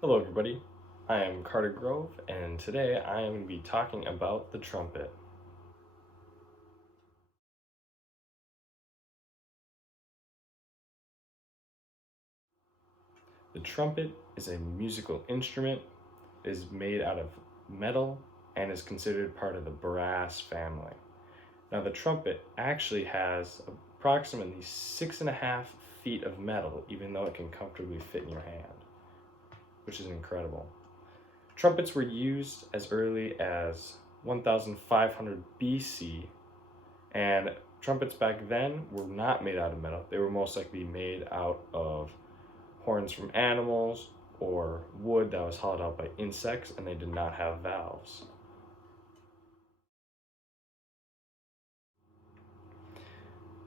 Hello everybody, I am Carter Grove and today I am going to be talking about the trumpet. The trumpet is a musical instrument, is made out of metal, and is considered part of the brass family. Now the trumpet actually has approximately 6.5 feet of metal, even though it can comfortably fit in your hand, which is incredible. Trumpets were used as early as 1500 BC, and trumpets back then were not made out of metal. They were most likely made out of horns from animals or wood that was hollowed out by insects, and they did not have valves.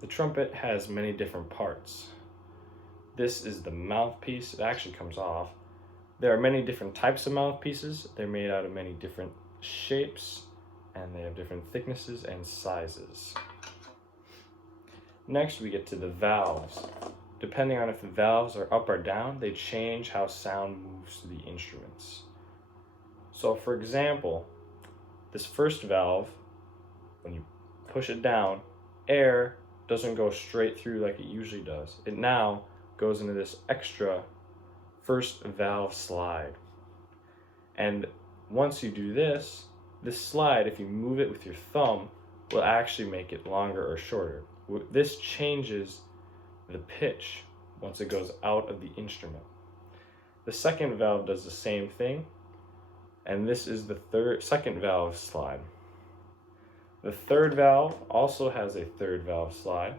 The trumpet has many different parts. This is the mouthpiece. It actually comes off. There are many different types of mouthpieces. They're made out of many different shapes, and they have different thicknesses and sizes. Next, we get to the valves. Depending on if the valves are up or down, they change how sound moves through the instruments. So for example, this first valve, when you push it down, air doesn't go straight through like it usually does. It now goes into this extra first valve slide. And once you do this slide, if you move it with your thumb, will actually make it longer or shorter. This changes the pitch once it goes out of the instrument. The second valve does the same thing, and this is the second valve slide. The third valve also has a third valve slide,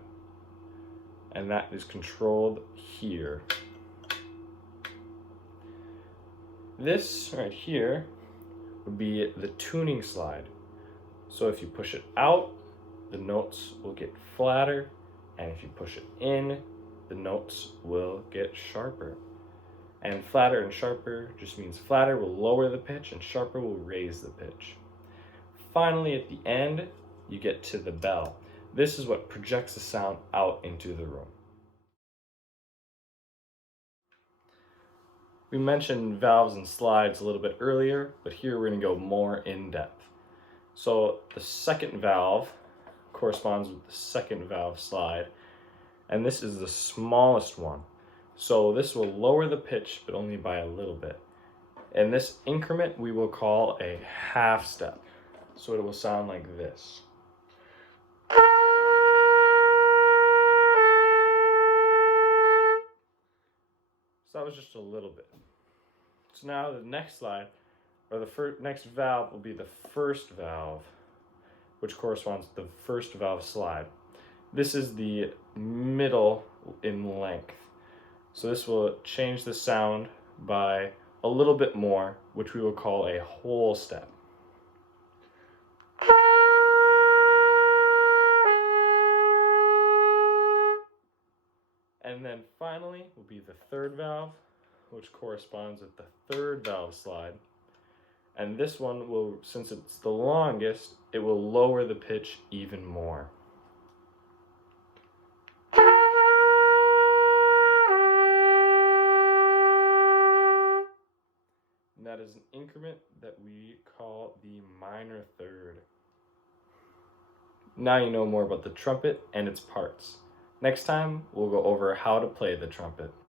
and that is controlled here. This right here would be the tuning slide. So if you push it out, the notes will get flatter, and if you push it in, the notes will get sharper. And flatter and sharper just means flatter will lower the pitch and sharper will raise the pitch. Finally, at the end, you get to the bell. This is what projects the sound out into the room. We mentioned valves and slides a little bit earlier, but here we're going to go more in depth. So the second valve corresponds with the second valve slide, and this is the smallest one. So this will lower the pitch, but only by a little bit. And this increment we will call a half step. So it will sound like this. So that was just a little bit. So now the next slide, or the next valve will be the first valve, which corresponds to the first valve slide. This is the middle in length. So this will change the sound by a little bit more, which we will call a whole step. And then finally will be the third valve, which corresponds with the third valve slide. And this one will, since it's the longest, it will lower the pitch even more. And that is an increment that we call the minor third. Now you know more about the trumpet and its parts. Next time, we'll go over how to play the trumpet.